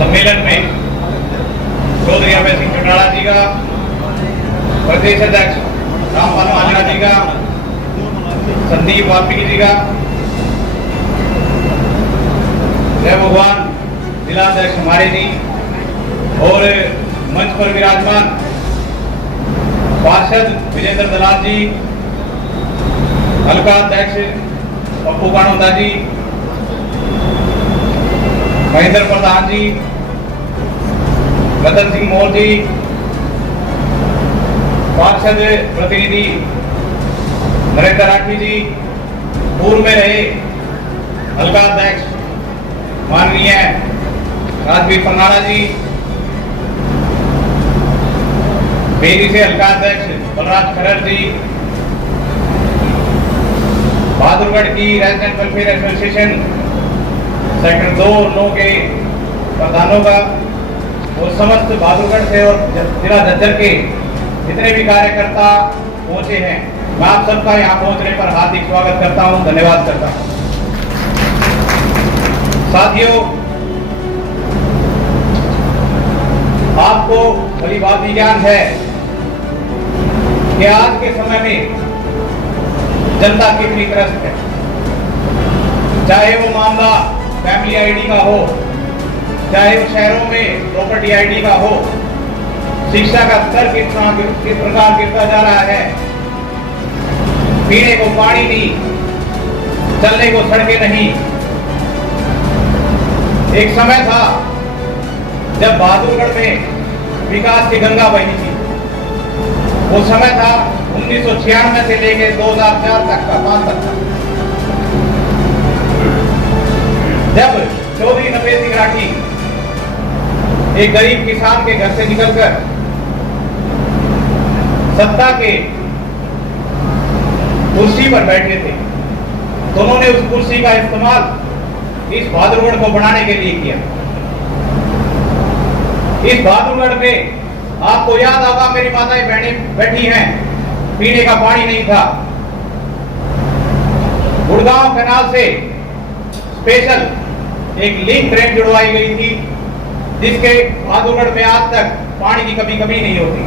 सम्मेलन में चौधरी अभय सिंह चौटाला जी का, प्रदेश अध्यक्ष रामपाल मांझा जी का, संदीप वाल्मीकि जी का, जय भगवान जिला अध्यक्ष हमारे जी और मंच पर विराजमान पार्षद विजेंद्र दलाल जी, हल्का अध्यक्ष पप्पू कानोदा जी, महेंद्र प्रधान जी, रतन सिंह मोर जी, पार्षद प्रतिनिधि नरेंद्र राठी जी, पूर्व में रहे हल्का अध्यक्ष माननीय राजवीर पंगाड़ा जी, बेरी से हल्का अध्यक्ष बलराज खरर जी, बहादुरगढ़ की रेजिडेंट वेलफेयर एसोसिएशन सेक्टर 2 के प्रधानों का और समस्त बहादुरगढ़ से और जिला झज्जर के जितने भी कार्यकर्ता पहुंचे हैं, मैं आप सबका यहाँ पहुंचने पर हार्दिक स्वागत करता हूं, धन्यवाद करता हूं। साथियों, आपको भली बात ही ज्ञान है कि आज के समय में जनता कितनी त्रस्त है, चाहे वो मामला फैमिली आईडी का हो, चाहे वो शहरों में प्रॉपर्टी आईडी का हो, शिक्षा का स्तर किस प्रकार गिरता जा रहा है, पीने को पानी नहीं, चलने को सड़कें नहीं। एक समय था जब बहादुरगढ़ में विकास की गंगा बही थी। वो समय था 1996 से लेकर 2004 तक का 5 तक का, जब चौधरी नपेश सिंह राठी एक गरीब किसान के घर से निकलकर सत्ता के कुर्सी पर बैठे थे, तो उन्होंने उस कुर्सी का इस्तेमाल इस बहादुरगढ़ को बनाने के लिए किया। इस बहादुरगढ़ में आपको याद होगा, मेरी माताएं बहनें बैठी हैं, पीने का पानी नहीं था। गुड़गांव कैनाल से स्पेशल एक लिंक ट्रेन जुड़वाई गई थी, जिसके बहादुरगढ़ में आज तक पानी की कभी नहीं होती।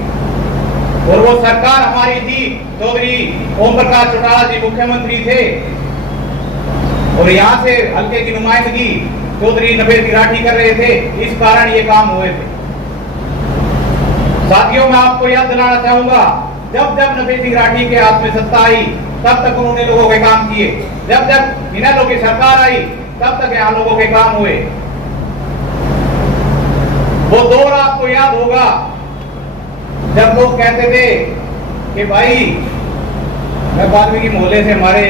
और वो सरकार हमारी थी, चौधरी ओम प्रकाश चौटाला जी मुख्यमंत्री थे और यहाँ से हल्के की नुमाइंदगी चौधरी नपेश सिंह राठी कर रहे थे, इस कारण ये काम हुए थे। साथियों, मैं आपको याद दिलाना चाहूंगा, जब जब नपेश सिंह राठी के हाथ में सत्ता आई, तब तक उन्होंने लोगों के काम किए। जब जब इनेलो की सरकार आई, तब तक यहाँ लोगों के काम हुए। वो दौर आपको याद होगा जब लोग कहते थे कि भाई, मैं वाल्मीकि मोहल्ले से हमारे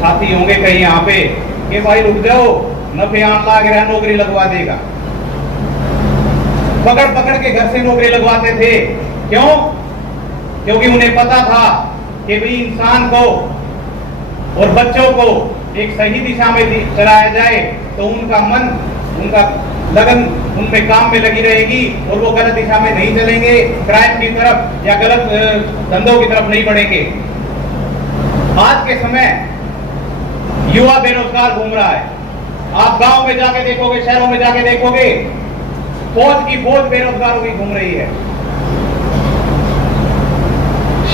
साथी होंगे कहीं यहाँ पे, कि भाई रुक जाओ, नफे आम लाग रहा, नौकरी लगवा देगा। पकड़ पकड़ के घर से नौकरी लगवाते थे। क्यों? क्योंकि उन्हें पता था कि भाई इंसान को और बच्चों को एक सही दिशा में चलाया जाए तो उनका मन, उनका लगन उनके काम में लगी रहेगी और वो गलत दिशा में नहीं चलेंगे, क्राइम की तरफ या गलत धंधों की तरफ नहीं बढ़ेंगे। आज के समय युवा बेरोजगार घूम रहा है। आप गांव में जाके देखोगे, शहरों में जाके देखोगे, फौज की फौज बेरोजगारों की घूम रही है।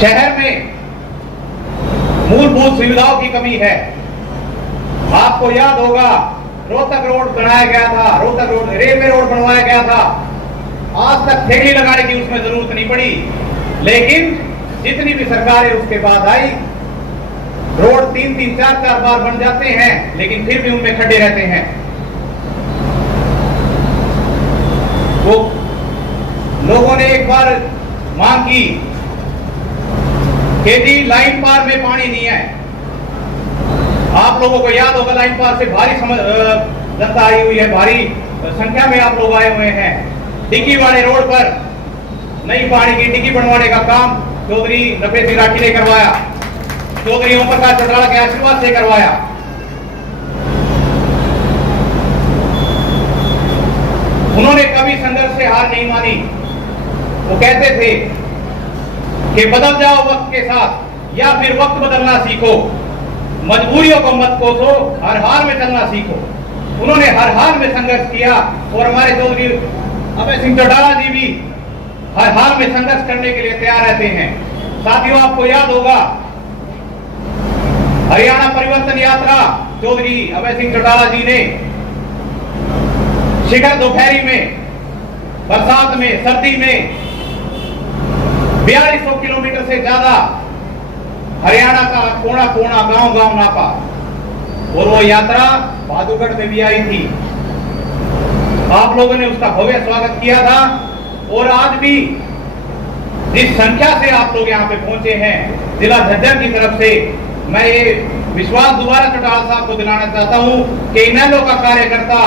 शहर में मूलभूत सुविधाओं की कमी है। आपको याद होगा, रोहतक रोड बनाया गया था, रोहतक रोड, रेलवे रोड बनवाया गया था, आज तक ठेली लगाने की उसमें जरूरत नहीं पड़ी। लेकिन जितनी भी सरकारें उसके बाद आई, रोड 3-3, 4-4 बार बन जाते हैं, लेकिन फिर भी उनमें खड्डे रहते हैं। वो लोगों ने एक बार मांग की कि जी लाइन पार में पानी नहीं है। आप लोगों को याद होगा, लाइन पार से भारी जनता आई हुई है, भारी संख्या में आप लोग आए हुए हैं। डिग्गी वाले रोड पर नई पानी की डिग्गी बनवाने का काम चौधरी नपेश सिंह राठी ने करवाया, चौधरी ओम प्रकाश चौटाला के आशीर्वाद से करवाया। उन्होंने कभी संघर्ष से हार नहीं मानी। वो कहते थे कि बदल जाओ वक्त के साथ या फिर वक्त बदलना सीखो, मजबूरियों को मत कोसो, हर हार में चलना सीखो। उन्होंने हर हाल में संघर्ष किया और हमारे चौधरी अभय सिंह चौटाला जी भी हर हाल में संघर्ष करने के लिए तैयार रहते हैं। साथियों, आपको याद होगा हरियाणा परिवर्तन यात्रा चौधरी अभय सिंह चौटाला जी ने शिखर दोपहरी में, बरसात में, सर्दी में 4200 किलोमीटर से ज्यादा हरियाणा का कोना कोना गांव गांव नापा और वो यात्रा बहादुरगढ़ में भी आई थी। आप लोगों ने उसका भव्य स्वागत किया था और आज भी जिस संख्या से आप लोग यहाँ पे पहुंचे हैं जिला झज्जर की तरफ से, मैं ये विश्वास दोबारा चौटाला साहब को दिलाना चाहता हूँ कि इनेलो का कार्यकर्ता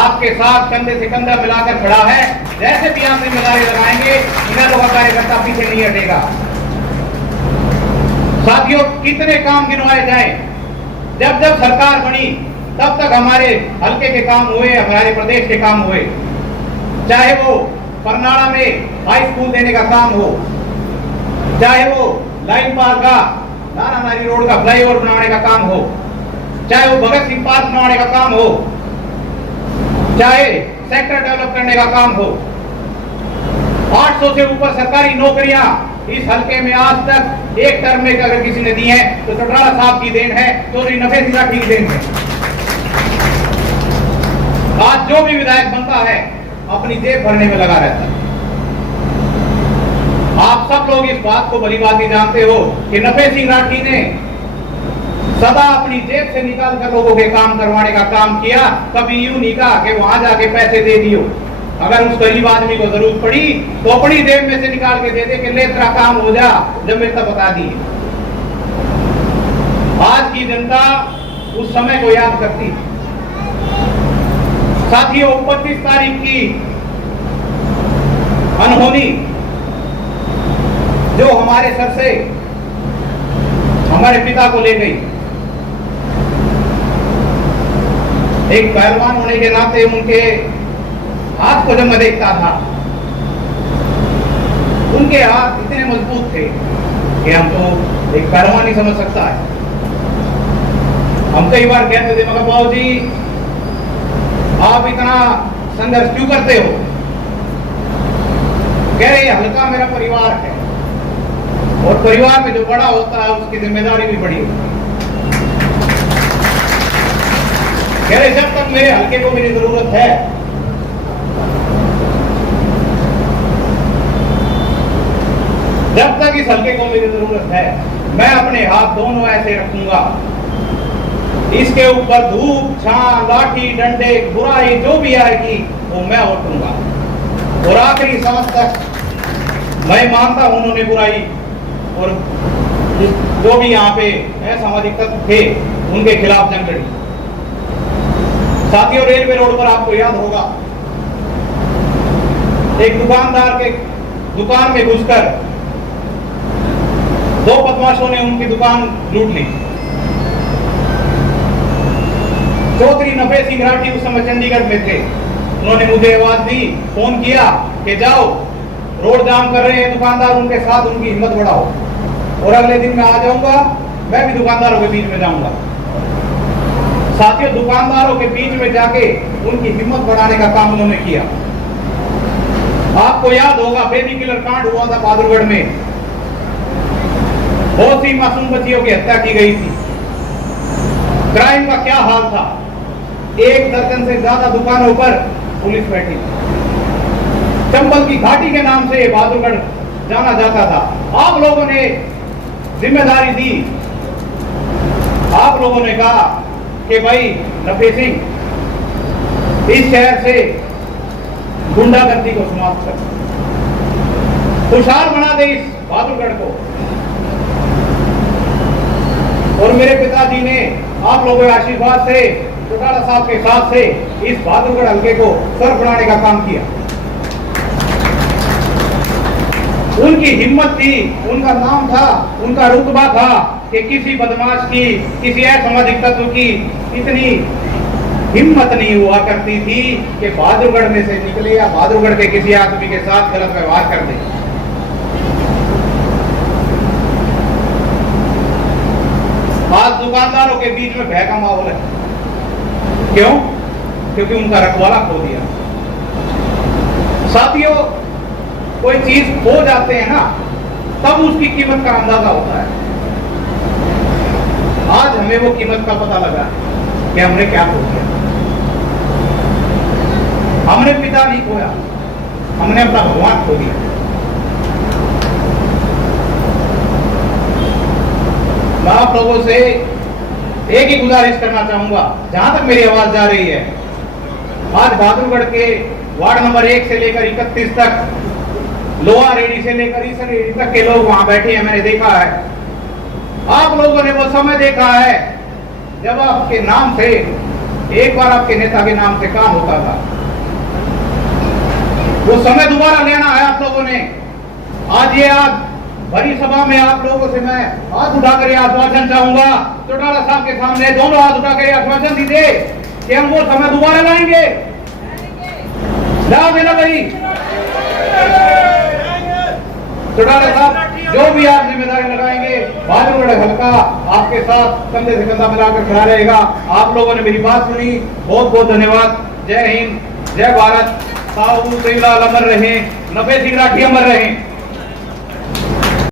आपके साथ कंधे से कंधा मिलाकर खड़ा है। जैसे भी आप जिम्मेदारी लगाएंगे इनेलो का कार्यकर्ता पीछे नहीं हटेगा। साथियों, कितने काम गिनवाए जाए, जब जब सरकार बनी तब तक हमारे हल्के के काम हुए, हमारे प्रदेश के काम हुए, चाहे वो परनाड़ा में हाई स्कूल देने का काम हो, चाहे वो लाइन पार का नारा नारी रोड का फ्लाईओवर बनाने का काम हो, चाहे वो भगत सिंह पार्क बनाने का काम हो, चाहे सेक्टर डेवलप करने का काम हो। 800 से ऊपर सरकारी नौकरियां इस हल्के में आज तक एक टर्म में अगर किसी ने दी है तो चौटाला साहब की देन है, चौधरी नफे सिंह की देन है। आज जो भी विधायक बनता है अपनी जेब भरने में लगा रहता है। आप सब लोग इस बात को भली भांति जानते हो कि नफे सिंह राठी ने सदा अपनी जेब से निकाल कर लोगों के काम करवाने का काम किया। कभी यूं नहीं कहा कि वहां जाके पैसे दे दियो। अगर उस गरीब आदमी को जरूरत पड़ी तो अपनी जेब में से निकाल के दे दे कि ले तेरा काम हो जा, जब मेरे तक बता दिए। आज की जनता उस समय को याद करती है। साथियों, 25 तारीख की अनहोनी जो हमारे सर से हमारे पिता को ले गई, एक पहलवान होने के नाते उनके हाथ को जब मैं देखता था, उनके हाथ इतने मजबूत थे कि हम तो एक पहलवान ही समझ सकता है। हम कई बार कहते थे मगर बाबू जी आप इतना संघर्ष क्यों करते हो? कह रहे हल्का मेरा परिवार है और परिवार में जो बड़ा होता है उसकी जिम्मेदारी भी बड़ी होती है। कह रहे जब तक मेरे हल्के को मेरी जरूरत है जब तक इस हल्के को मेरी जरूरत है मैं अपने हाथ दोनों ऐसे रखूंगा, इसके ऊपर धूप छां लाठी डंडे बुराई जो भी आएगी वो मैं उठूंगा और आखिरी सांस तक मैं मानता हूं उन्होंने बुराई और जो भी यहाँ पे असामाजिक तत्व थे उनके खिलाफ जंग लड़ी। साथियों, रेलवे रोड पर आपको याद होगा एक दुकानदार के दुकान में घुसकर दो बदमाशों ने उनकी दुकान लूट ली। चौधरी नफे सिंह राठी उस समय चंडीगढ़ में थे। उन्होंने मुझे आवाज दी, फोन किया कि जाओ रोड जाम कर रहे हैं दुकानदार, उनके साथ उनकी हिम्मत बढ़ाओ और अगले दिन मैं आ जाऊंगा, मैं भी दुकानदारों के बीच में जाऊंगा। साथियों, दुकानदारों के बीच में जाके उनकी हिम्मत बढ़ाने का काम उन्होंने किया। आपको याद होगा बेबी किलर कांड हुआ था बहादुरगढ़ में, बहुत सी मासूम बच्चियों की हत्या की गई थी। क्राइम का क्या हाल था, 1 दर्जन से ज्यादा दुकानों पर पुलिस बैठी। चंबल की घाटी के नाम से बहादुरगढ़ जाना जाता था। आप लोगों ने जिम्मेदारी दी, आप लोगों ने कहा कि भाई नफे सिंह इस शहर से गुंडागर्दी को समाप्त कर, खुशहाल बना दे इस बहादुरगढ़ को। और मेरे पिताजी ने आप लोगों के आशीर्वाद से चौटाला साहब के साथ से इस बहादुरगढ़ हल्के को सर बनाने का काम किया। उनकी हिम्मत थी, उनका नाम था, उनका रुतबा था कि किसी बदमाश की, किसी असामाजिक तत्व की इतनी हिम्मत नहीं हुआ करती थी कि बहादुरगढ़ में से निकले या बहादुरगढ़ के किसी आदमी के साथ गलत व्यवहार कर दे। आज दुकानदारों के बीच में भय का माहौल है। क्यों? क्योंकि उनका रखवाला खो दिया। साथियों, कोई चीज खो जाते हैं ना, तब उसकी कीमत का अंदाजा होता है। आज हमें वो कीमत का पता लगा कि हमने क्या खो दिया। हमने पिता नहीं खोया, हमने अपना भगवान खो दिया। मैं आप लोगों से एक ही गुजारिश करना चाहूंगा, जहां तक मेरी आवाज जा रही है। आज बहादुरगढ़ के वार्ड नंबर 1 से लेकर 31 तक, लोअर रेडी से लेकर इस रेडी तक के लोग वहां बैठे हैं। मैंने देखा है, आप लोगों ने वो समय देखा है जब आपके नाम से, एक बार आपके नेता के नाम से काम होता था। वो समय दोबारा लेना है आप लोगों ने। आज भरी सभा में आप लोगों से मैं हाथ उठाकर आश्वासन चाहूंगा, चौटाला साहब के सामने दोनों हाथ उठाकर आश्वासन दीजिए कि हम वो समय दोबारा लाएंगे। लाओ देना भाई। चौटाला साहब जो भी आप जिम्मेदारी लगाएंगे, बहादुरगढ़ हल्का आपके साथ कंधे से कंधा मिलाकर खड़ा रहेगा। आप लोगों ने मेरी बात सुनी, बहुत बहुत धन्यवाद। जय हिंद, जय भारत। साहू सिंह लाल अमर रहे, 90 सिंह राठी अमर रहे।